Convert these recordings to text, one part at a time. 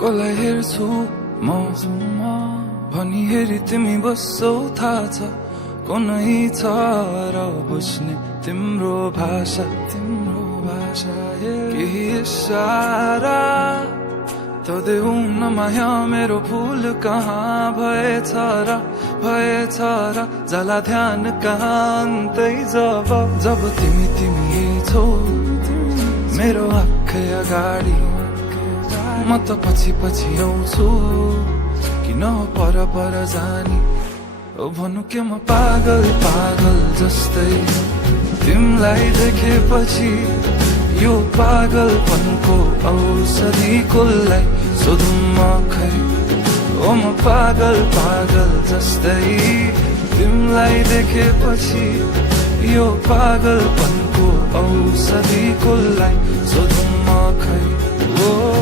कसलाई हेर्छु म भनी हेरी तिमी बस्छौ थाहा छ कुनै छ र बुझ्ने तिम्रो भाषा केही इशारा त देऊ न माया मेरो भुल कहाँ भएछ र जला ध्यान कहाँ अन्तै जब तिमी छौ मेरो आँखै अगाडि म त पछि आउँछु किन पर जानी ओ भनु के म पागल जस्तै तिमीलाई देखेपछि यो पागलपनको औषधि कसलाई सोधौँ म खै ओ म पागल जस्तै तिमीलाई देखेपछि यो पागलपनको औषधि कसलाई सोधौँ म खै ओ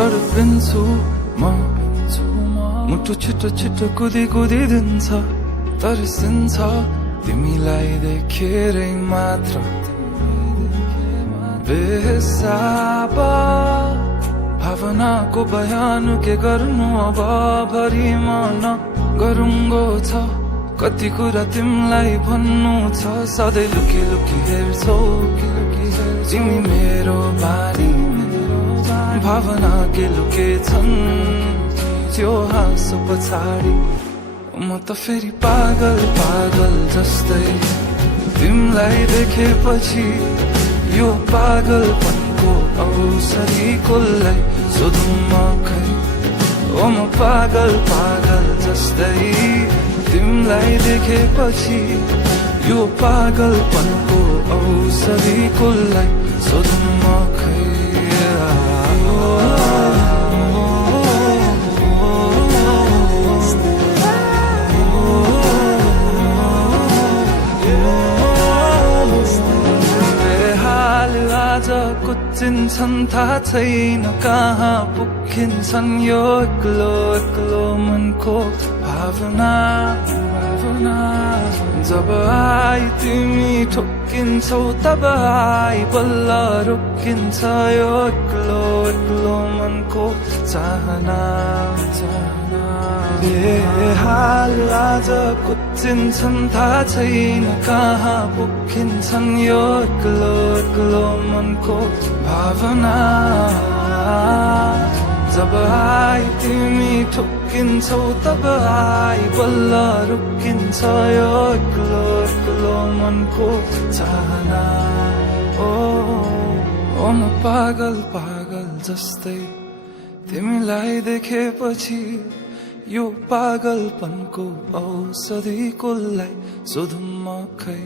तडपिन्छु म मुटु छिटो कुदिन्छ तर्सिन्छ तिमीलाई देखेरै मात्र बेहिसाब भावनाको बयान के गर्नु अब भरि मन गरुङ्गो छ कति कुरा तिमीलाई भन्नु छ सधैँ लुकी हेर्छौ तिमी मेरो बानी भावना के लुकेछन् त्यो हाँसो पछाडि म त फेरि पागल जस्तै तिमीलाई देखेपछि यो पागलपनको औषधि कसलाई सोधौँ म खै ओ म पागल जस्तै तिमीलाई देखेपछि यो पागलपनको औषधि कसलाई सोधौँ म खै कुचिन्छन् थाहा छैन कहाँ पुगिन्छन् यो एक्लो मनको भावना जब आई तिमी ठोकिन्छौ तब आई बल्ल रोकिन्छ यो एक्लो मनको चाहना बेहाल आज कुचिन्छन् थाहा छैन कहाँ पुगिन्छन् यो एक्लो मनको भावना जब आई तिमी ठोकिन्छौ तब आई बल्ल रोकिन्छ यो एक्लो मनको चाहना ओ म पागल जस्तै तिमीलाई देखेपछि यो पागलपनको औषधि कसलाई सोधौँ म खै